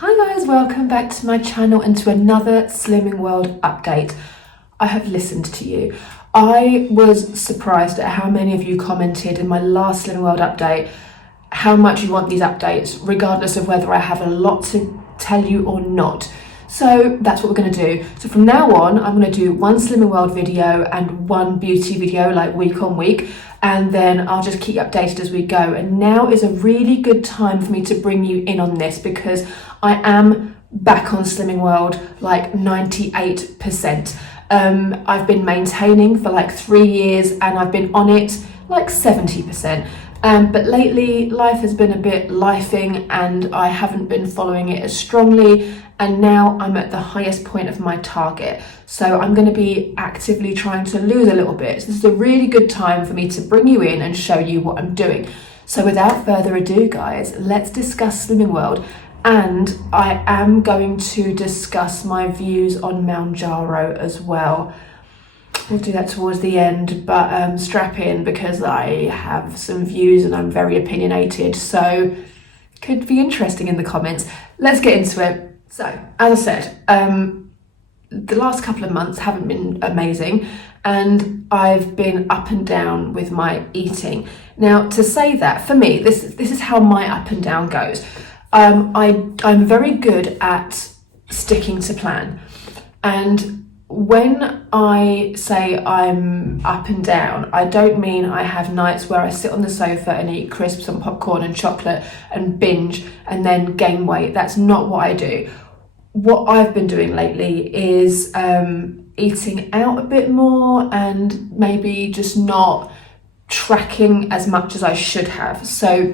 Hi guys, welcome back to my channel and to another Slimming World update. I have listened to you. I was surprised at how many of you commented in my last Slimming World update how much you want these updates, regardless of whether I have a lot to tell you or not. So that's what we're going to do. So from now on, I'm going to do one Slimming World video and one beauty video, like week on week, and then I'll just keep you updated as we go. And now is a really good time for me to bring you in on this because I am back on Slimming World like 98%. I've been maintaining for like 3 years and I've been on it like 70%. But lately life has been a bit lifing and I haven't been following it as strongly, and now I'm at the highest point of my target. So I'm going to be actively trying to lose a little bit. So this is a really good time for me to bring you in and show you what I'm doing. So without further ado, guys, let's discuss Slimming World. And I am going to discuss my views on Mounjaro as well. We'll do that towards the end, but strap in because I have some views and I'm very opinionated, so could be interesting in the comments. Let's get into it. So, as I said, the last couple of months haven't been amazing and I've been up and down with my eating. Now, to say that, for me, this is how my up and down goes. I'm very good at sticking to plan, and when I say I'm up and down, I don't mean I have nights where I sit on the sofa and eat crisps and popcorn and chocolate and binge and then gain weight. That's not what I do. What I've been doing lately is eating out a bit more and maybe just not tracking as much as I should have. So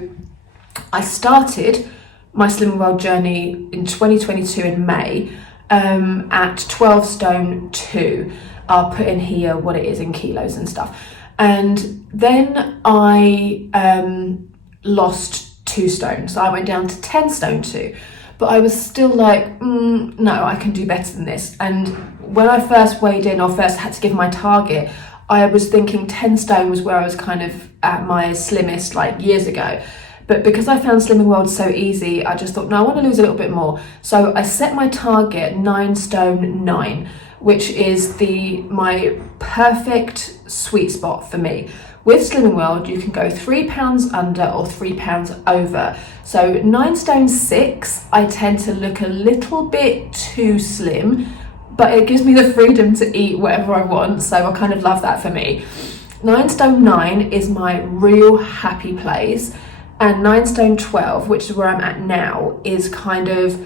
I started my Slimming World journey in 2022 in May at 12 stone 2. I'll put in here what it is in kilos and stuff. And then I lost 2 stone. So I went down to 10 stone 2. But I was still like, no, I can do better than this. And when I first weighed in or first had to give my target, I was thinking 10 stone was where I was kind of at my slimmest like years ago. But because I found Slimming World so easy, I just thought, no, I want to lose a little bit more. So I set my target 9 stone 9, which is my perfect sweet spot for me. With Slimming World, you can go 3 pounds under or 3 pounds over. So 9 stone 6, I tend to look a little bit too slim, but it gives me the freedom to eat whatever I want. So I kind of love that for me. 9 stone 9 is my real happy place. And 9 stone 12, which is where I'm at now, is kind of,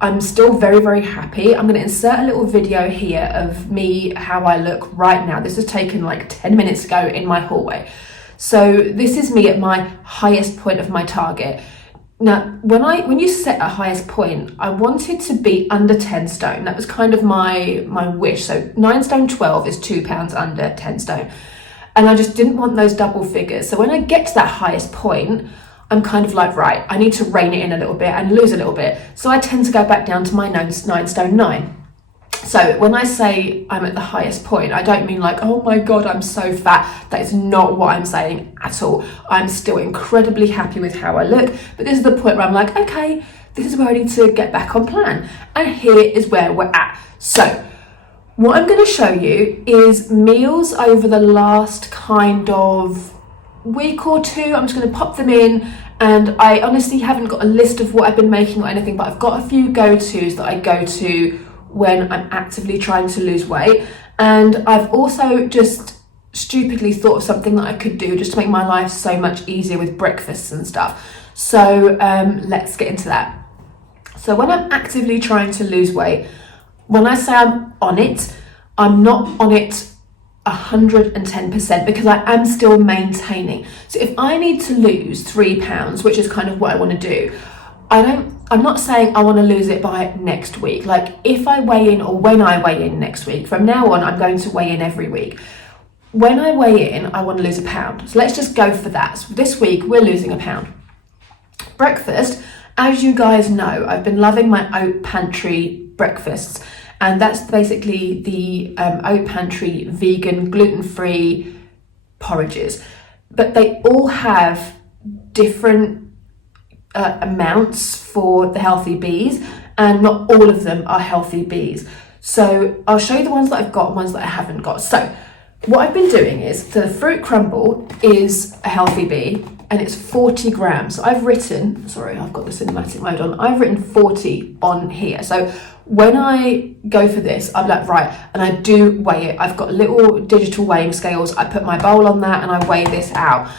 I'm still very, very happy. I'm going to insert a little video here of me, how I look right now. This was taken like 10 minutes ago in my hallway. So this is me at my highest point of my target. Now, when you set a highest point, I wanted to be under 10 stone. That was kind of my wish. So 9 stone 12 is 2 pounds under 10 stone. And I just didn't want those double figures. So when I get to that highest point, I'm kind of like, right, I need to rein it in a little bit and lose a little bit. So I tend to go back down to my 9 stone 9. So when I say I'm at the highest point, I don't mean like, oh my God, I'm so fat. That is not what I'm saying at all. I'm still incredibly happy with how I look. But this is the point where I'm like, okay, this is where I need to get back on plan. And here is where we're at. So what I'm going to show you is meals over the last kind of week or 2. I'm just going to pop them in, and I honestly haven't got a list of what I've been making or anything, but I've got a few go-tos that I go to when I'm actively trying to lose weight. And I've also just stupidly thought of something that I could do just to make my life so much easier with breakfasts and stuff. So let's get into that. So when I'm actively trying to lose weight, when I say I'm on it, I'm not on it 110% because I am still maintaining. So if I need to lose 3 pounds, which is kind of what I want to do, I'm not saying I want to lose it by next week. Like if I weigh in or when I weigh in next week, from now on, I'm going to weigh in every week. When I weigh in, I want to lose 1 pound. So let's just go for that. So this week we're losing 1 pound. Breakfast, as you guys know, I've been loving my oat pantry breakfasts. And that's basically the oat pantry vegan, gluten-free porridges. But they all have different amounts for the healthy bees, and not all of them are healthy bees. So I'll show you the ones that I've got and ones that I haven't got. So what I've been doing is, the fruit crumble is a healthy bee and it's 40 grams. So I've written, sorry, I've got the cinematic mode on, I've written 40 on here. So when I go for this, I'm like, right, and I do weigh it. I've got little digital weighing scales. I put my bowl on that and I weigh this out.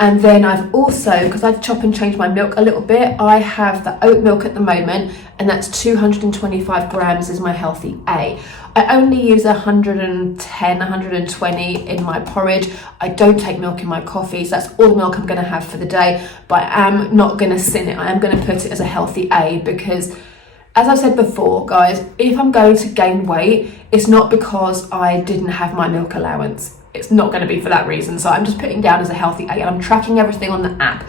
And then I've also, because I've chopped and changed my milk a little bit, I have the oat milk at the moment, and that's 225 grams is my healthy A. I only use 110, 120 in my porridge. I don't take milk in my coffee, so that's all the milk I'm going to have for the day, but I am not going to sin it. I am going to put it as a healthy A because, as I said before, guys, if I'm going to gain weight, it's not because I didn't have my milk allowance. It's not going to be for that reason. So I'm just putting down as a healthy A, and I'm tracking everything on the app.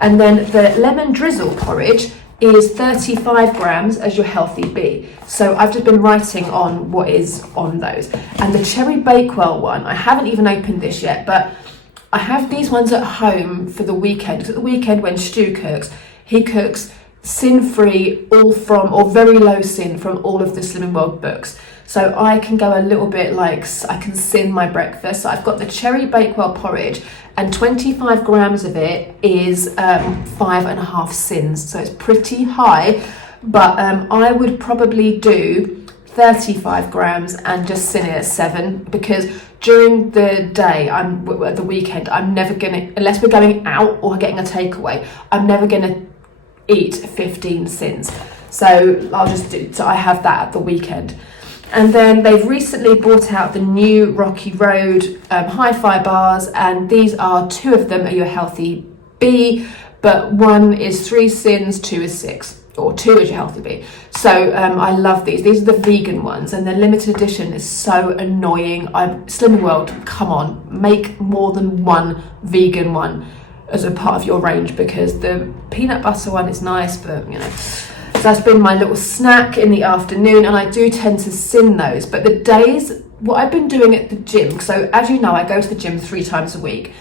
And then the lemon drizzle porridge is 35 grams as your healthy B. So I've just been writing on what is on those. And the cherry bakewell one, I haven't even opened this yet, but I have these ones at home for the weekend. Because at the weekend when Stu cooks, he cooks sin-free, all from, or very low sin from all of the Slimming World books. So I can go a little bit like, I can sin my breakfast. So I've got the cherry bakewell porridge, and 25 grams of it is 5.5 sins. So it's pretty high, but I would probably do 35 grams and just sin it at 7, because during the day, at the weekend, I'm never gonna, unless we're going out or getting a takeaway, I'm never gonna eat 15 sins. So I'll just do, so I have that at the weekend. And then they've recently brought out the new Rocky Road hi-fi bars, and these are, 2 of them are your healthy B, but 1 is 3 sins, 2 is 6, or 2 is your healthy B. So I love these. These are the vegan ones, and the limited edition is so annoying. Slimming World, come on, make more than 1 vegan one as a part of your range, because the peanut butter one is nice, but you know. So that's been my little snack in the afternoon, and I do tend to sin those. But the days, what I've been doing at the gym, so as you know, I go to the gym 3 times a week.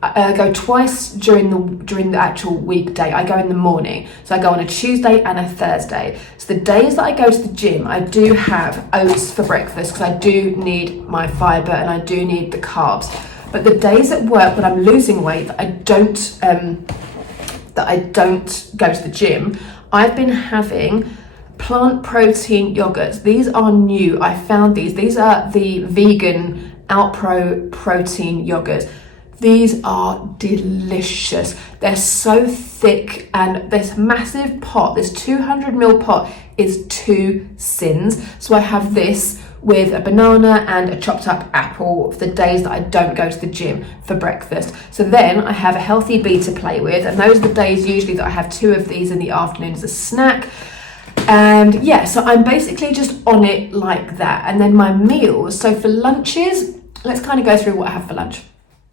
I go twice during the actual weekday. I go in the morning. So I go on a Tuesday and a Thursday. So the days that I go to the gym, I do have oats for breakfast, because I do need my fibre and I do need the carbs. But the days at work when I'm losing weight, that I don't go to the gym, I've been having plant protein yogurts. These are new. I found these. These are the vegan Outpro protein yogurts. These are delicious. They're so thick, and this massive pot, this 200ml pot, is 2 sins. So I have this with a banana and a chopped up apple for the days that I don't go to the gym for breakfast. So then I have a healthy B to play with, and those are the days usually that I have 2 of these in the afternoon as a snack. And yeah, so I'm basically just on it like that. And then my meals, so for lunches, let's kind of go through what I have for lunch.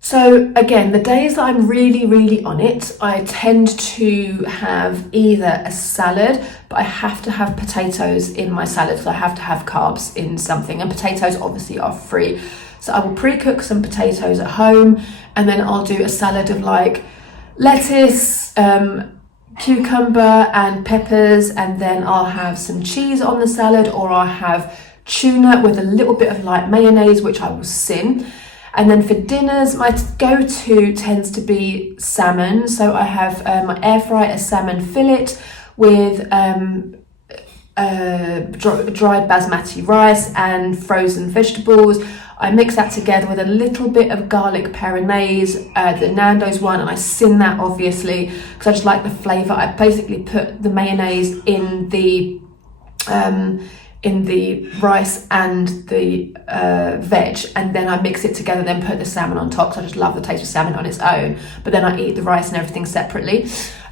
So again, the days that I'm really, really on it, I tend to have either a salad, but I have to have potatoes in my salad, because I have to have carbs in something, and potatoes obviously are free. So I will pre-cook some potatoes at home, and then I'll do a salad of like lettuce, cucumber and peppers, and then I'll have some cheese on the salad, or I'll have tuna with a little bit of light mayonnaise, which I will sin. And then for dinners, my go-to tends to be salmon. So I have my air fryer salmon fillet with dried basmati rice and frozen vegetables. I mix that together with a little bit of garlic peronaise, the Nando's one, and I sin that obviously because I just like the flavour. I basically put the mayonnaise in the rice and the veg, and then I mix it together, then put the salmon on top, because I just love the taste of salmon on its own, but then I eat the rice and everything separately.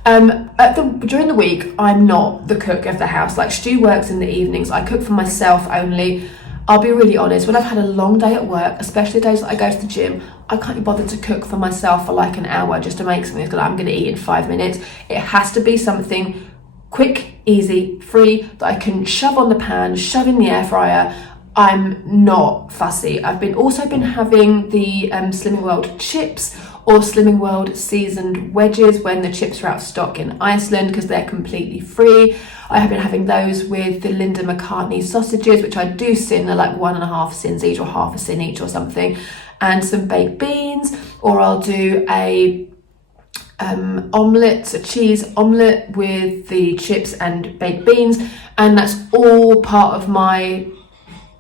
During the week, I'm not the cook of the house. Like, Stu works in the evenings. I cook for myself only. I'll be really honest, when I've had a long day at work, especially days that I go to the gym, I can't be bothered to cook for myself for like an hour just to make something that I'm going to eat in 5 minutes. It has to be something quick, easy, free, that I can shove on the pan, shove in the air fryer. I'm not fussy. I've also been having the Slimming World chips or Slimming World seasoned wedges when the chips are out of stock in Iceland because they're completely free. I have been having those with the Linda McCartney sausages, which I do sin, they're like 1.5 sins each or half a sin each or something, and some baked beans, or I'll do a omelette, a cheese omelette with the chips and baked beans, and that's all part of my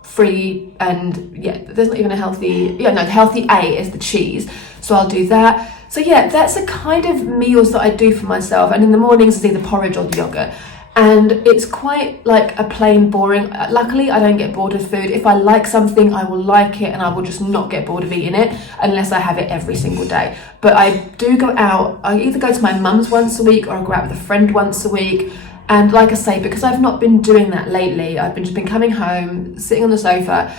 free, and yeah, there's not even a healthy, the healthy A is the cheese, so I'll do that. So yeah, that's the kind of meals that I do for myself, and in the mornings it's either porridge or yogurt, and it's quite like a plain boring, luckily I don't get bored of food. If I like something, I will like it and I will just not get bored of eating it unless I have it every single day. But I do go out, I either go to my mum's once a week or I go out with a friend once a week. And like I say, because I've not been doing that lately, I've just been coming home, sitting on the sofa,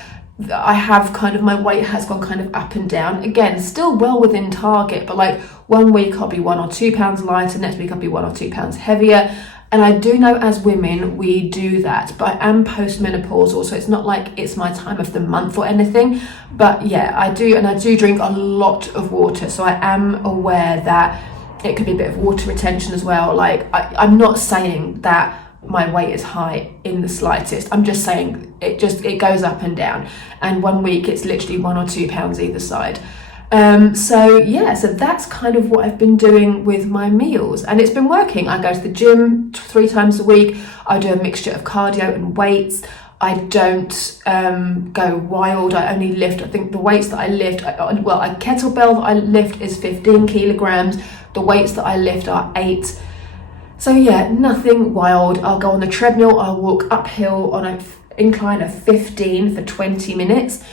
I have kind of, my weight has gone kind of up and down. Again, still well within target, but like 1 week I'll be 1 or 2 pounds lighter, next week I'll be 1 or 2 pounds heavier. And I do know as women, we do that, but I am postmenopausal, so it's not like it's my time of the month or anything. But yeah, I do, and I do drink a lot of water, so I am aware that it could be a bit of water retention as well. Like, I'm not saying that my weight is high in the slightest. I'm just saying it goes up and down. And 1 week it's literally 1 or 2 pounds either side. So that's kind of what I've been doing with my meals, and it's been working. I go to the gym 3 times a week. I do a mixture of cardio and weights. I don't go wild. I only lift, I think the weights that I lift, a kettlebell that I lift is 15 kilograms. The weights that I lift are 8. So yeah, nothing wild. I'll go on the treadmill, I'll walk uphill on an incline of 15 for 20 minutes,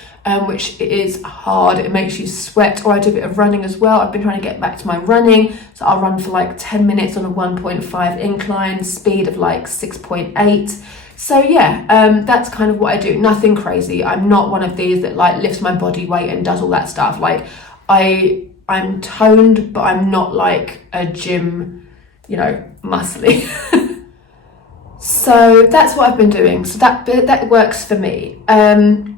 which is hard. It makes you sweat. Or I do a bit of running as well. I've been trying to get back to my running. So I'll run for like 10 minutes on a 1.5 incline, speed of like 6.8. So yeah, that's kind of what I do. Nothing crazy. I'm not one of these that like lifts my body weight and does all that stuff. Like I'm toned, but I'm not like a gym, muscly. So that's what I've been doing. So that works for me. And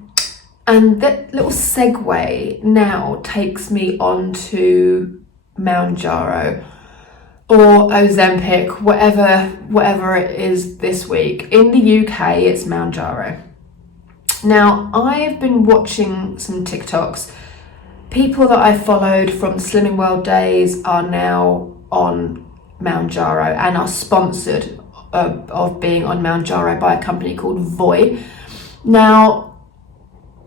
that little segue now takes me on to Mounjaro or Ozempic, whatever it is this week. In the UK, it's Mounjaro. Now, I've been watching some TikToks. People that I followed from the Slimming World days are now on Mounjaro and are sponsored of being on Mounjaro by a company called Voy. Now,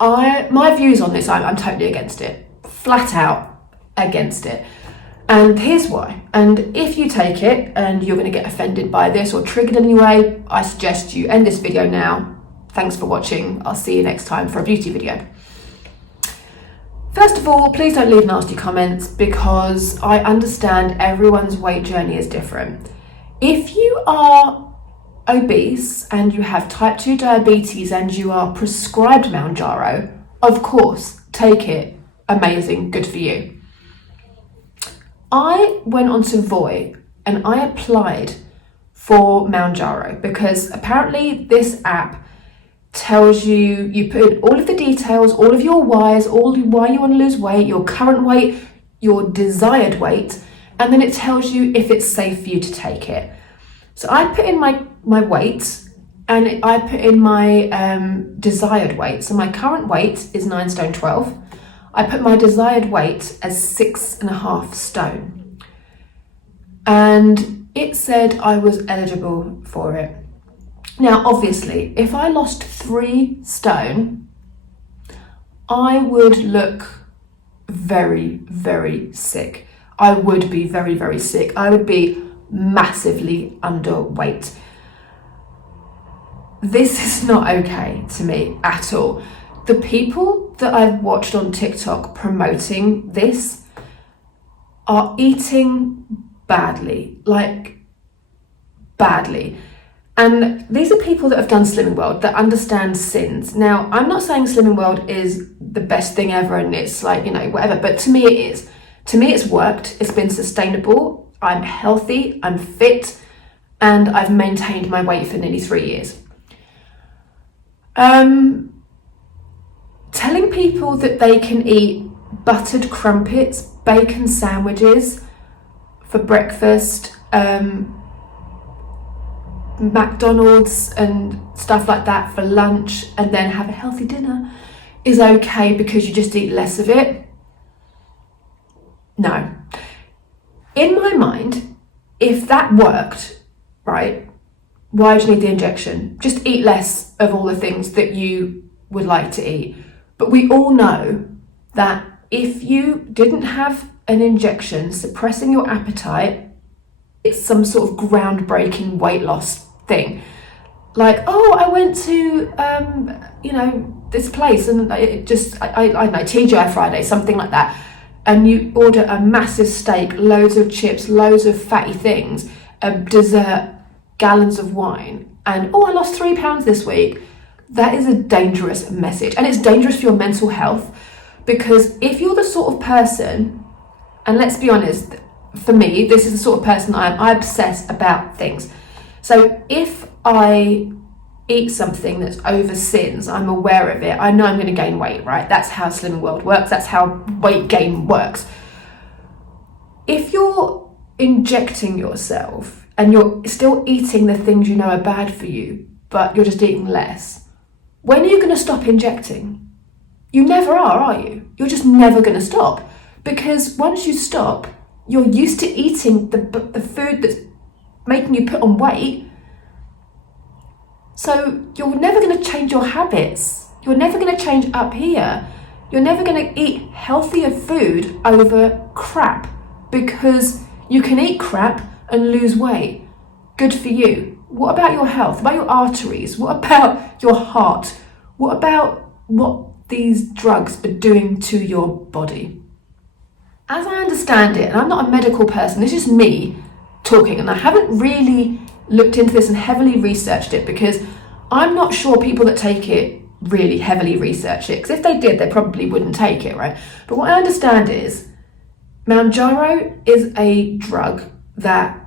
my views on this, I'm totally against it. Flat out against it. And here's why. And if you take it and you're going to get offended by this or triggered anyway, I suggest you end this video now. Thanks for watching. I'll see you next time for a beauty video. First of all, please don't leave nasty comments because I understand everyone's weight journey is different. If you are obese and you have type 2 diabetes and you are prescribed Mounjaro, of course, take it. Amazing, good for you. I went onto Voy and I applied for Mounjaro because apparently this app tells you put in all of the details, all of your whys, why you want to lose weight, your current weight, your desired weight, and then it tells you if it's safe for you to take it. So I put in my weight and I put in my desired weight. So my current weight is 9 stone 12. I put my desired weight as 6.5 stone. And it said I was eligible for it. Now, obviously, if I lost 3 stone, I would look very, very sick. I would be very, very sick. I would be massively underweight. This is not okay to me at all. The people that I've watched on TikTok promoting this are eating badly, like badly. And these are people that have done Slimming World, that understand sins. Now, I'm not saying Slimming World is the best thing ever and it's like, whatever, but to me it is. To me it's worked, it's been sustainable, I'm healthy, I'm fit, and I've maintained my weight for nearly 3 years. Telling people that they can eat buttered crumpets, bacon sandwiches for breakfast, McDonald's and stuff like that for lunch, and then have a healthy dinner is okay because you just eat less of it. No. In my mind, if that worked, right, why do you need the injection? Just eat less of all the things that you would like to eat. But we all know that if you didn't have an injection suppressing your appetite, it's some sort of groundbreaking weight loss thing. Like, oh, I went to, this place and it just, I don't know, TGI Friday, something like that. And you order a massive steak, loads of chips, loads of fatty things, a dessert, gallons of wine, and oh, I lost 3 pounds this week. That is a dangerous message, and it's dangerous for your mental health, because if you're the sort of person, and let's be honest, for me, this is the sort of person I obsess about things. So if I eat something that's over sins, I'm aware of it, I know I'm going to gain weight, right? That's how Slimming World works, that's how weight gain works. If you're injecting yourself and you're still eating the things you know are bad for you, but you're just eating less, when are you going to stop injecting? You never are you? You're just never going to stop, because once you stop, you're used to eating the food that's making you put on weight. So you're never going to change your habits. You're never going to change up here. You're never going to eat healthier food over crap, because you can eat crap and lose weight. Good for you. What about your health? What about your arteries? What about your heart? What about what these drugs are doing to your body? As I understand it, and I'm not a medical person, this is me talking, and I haven't really looked into this and heavily researched it, because I'm not sure people that take it really heavily research it, because if they did, they probably wouldn't take it, right? But what I understand is Mounjaro is a drug that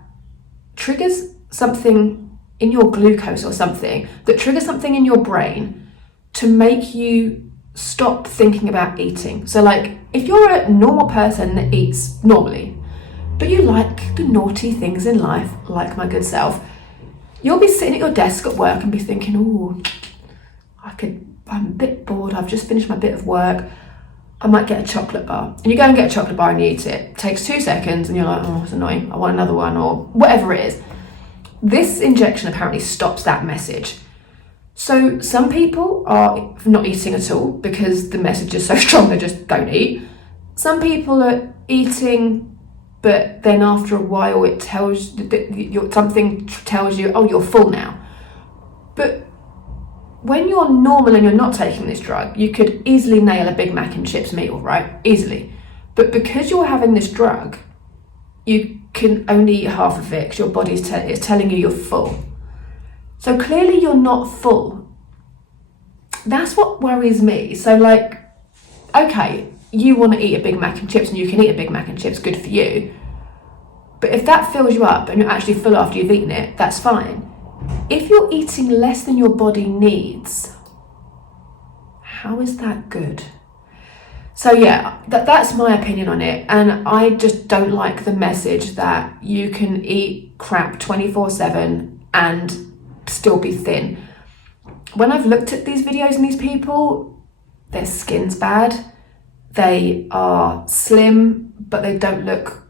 triggers something in your glucose or something, that triggers something in your brain to make you stop thinking about eating. So like, if you're a normal person that eats normally, but you like the naughty things in life, like my good self, you'll be sitting at your desk at work and be thinking, oh, I'm a bit bored, I've just finished my bit of work, I might get a chocolate bar. And you go and get a chocolate bar and you eat it. It takes 2 seconds and you're like, oh, it's annoying, I want another one, or whatever it is. This injection apparently stops that message. So some people are not eating at all because the message is so strong they just don't eat. Some people are eating, but then after a while it tells that something tells you, oh, you're full now. But when you're normal and you're not taking this drug, you could easily nail a Big Mac and chips meal, right? Easily. But because you're having this drug, you can only eat half of it because your body is telling you you're full. So clearly you're not full. That's what worries me. So like, okay, you want to eat a Big Mac and chips and you can eat a Big Mac and chips, good for you. But if that fills you up and you're actually full after you've eaten it, that's fine. If you're eating less than your body needs, how is that good? So yeah, that's my opinion on it. And I just don't like the message that you can eat crap 24/7 and still be thin. When I've looked at these videos and these people, their skin's bad. They are slim, but they don't look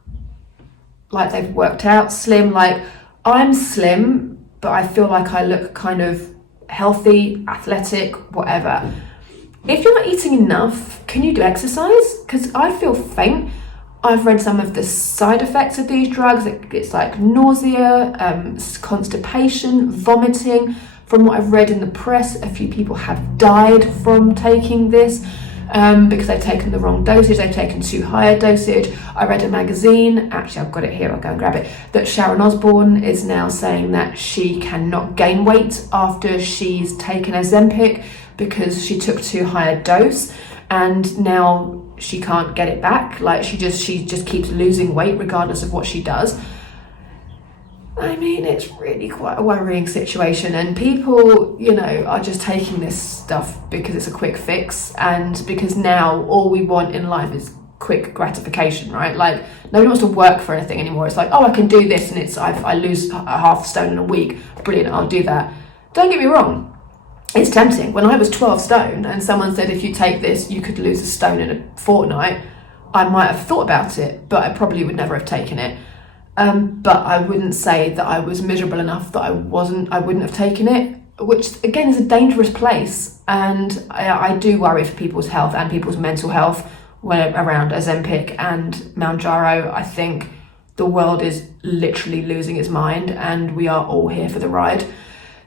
like they've worked out. Slim, like I'm slim, but I feel like I look kind of healthy, athletic, whatever. If you're not eating enough, can you do exercise? Because I feel faint. I've read some of the side effects of these drugs. It's like nausea, constipation, vomiting. From what I've read in the press, a few people have died from taking this because they've taken the wrong dosage, they've taken too high a dosage. I read a magazine, actually I've got it here, I'll go and grab it, that Sharon Osbourne is now saying that she cannot gain weight after she's taken Ozempic because she took too high a dose, and now she can't get it back. Like she just keeps losing weight regardless of what she does. I mean, it's really quite a worrying situation, and people, are just taking this stuff because it's a quick fix, and because now all we want in life is quick gratification, right? Like, nobody wants to work for anything anymore. It's like, oh, I can do this, and I lose a half stone in a week. Brilliant, I'll do that. Don't get me wrong, it's tempting. When I was 12 stone and someone said, if you take this, you could lose a stone in a fortnight, I might have thought about it, but I probably would never have taken it. But I wouldn't say that I was miserable enough that I wouldn't have taken it, which again is a dangerous place. And I do worry for people's health and people's mental health when around Ozempic and Mounjaro. I think the world is literally losing its mind, and we are all here for the ride.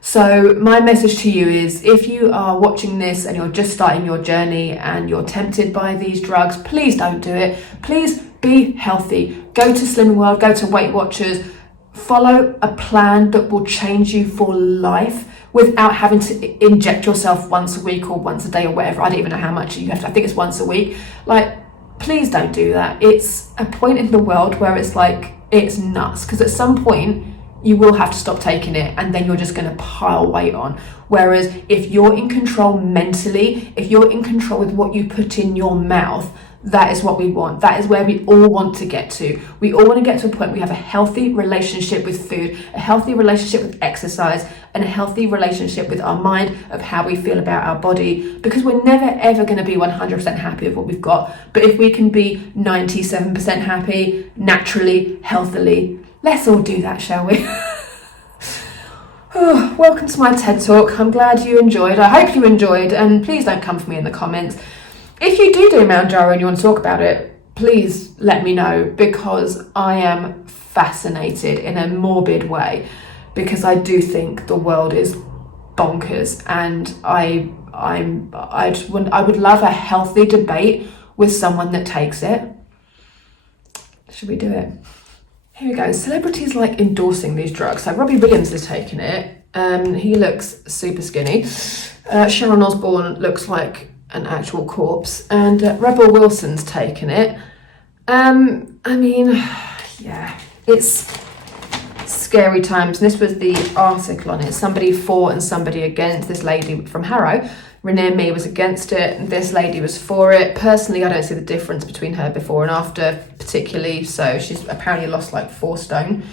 So my message to you is, if you are watching this and you're just starting your journey and you're tempted by these drugs, please don't do it. Please be healthy. Go to Slimming World, go to Weight Watchers, follow a plan that will change you for life without having to inject yourself once a week or once a day or whatever. I don't even know how much you have to, I think it's once a week. Like, please don't do that. It's a point in the world where it's like, it's nuts, because at some point you will have to stop taking it, and then you're just going to pile weight on. Whereas if you're in control mentally, if you're in control with what you put in your mouth, that is what we want. That is where we all want to get to. We all want to get to a point where we have a healthy relationship with food, a healthy relationship with exercise, and a healthy relationship with our mind of how we feel about our body, because we're never ever going to be 100% happy with what we've got. But if we can be 97% happy, naturally, healthily, let's all do that, shall we? Oh, welcome to my TED Talk. I'm glad you enjoyed. I hope you enjoyed, and please don't come for me in the comments. If you do Mounjaro and you want to talk about it, please let me know, because I am fascinated in a morbid way, because I do think the world is bonkers, and I would love a healthy debate with someone that takes it. Should we do it? Here we go. Celebrities like endorsing these drugs. So Robbie Williams is taking it. He looks super skinny. Sharon Osbourne looks like an actual corpse, and Rebel Wilson's taken it. I mean, yeah, it's scary times. And this was the article on it. Somebody for and somebody against. This lady from Harrow, Renee Me, was against it, and this lady was for it. Personally, I don't see the difference between her before and after particularly. So she's apparently lost like 4 stone.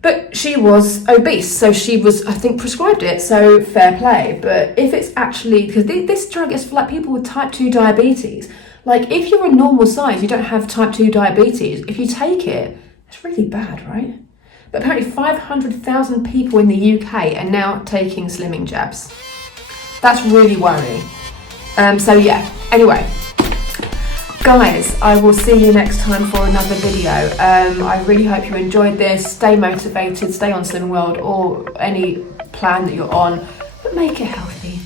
But she was obese, so she was, I think, prescribed it, so fair play. But if it's actually, because this drug is for like people with type 2 diabetes. Like, if you're a normal size, you don't have type 2 diabetes, if you take it, it's really bad, right? But apparently 500,000 people in the UK are now taking slimming jabs. That's really worrying. So yeah, anyway. Guys, I will see you next time for another video. I really hope you enjoyed this. Stay motivated, stay on Slimming World or any plan that you're on, but make it healthy.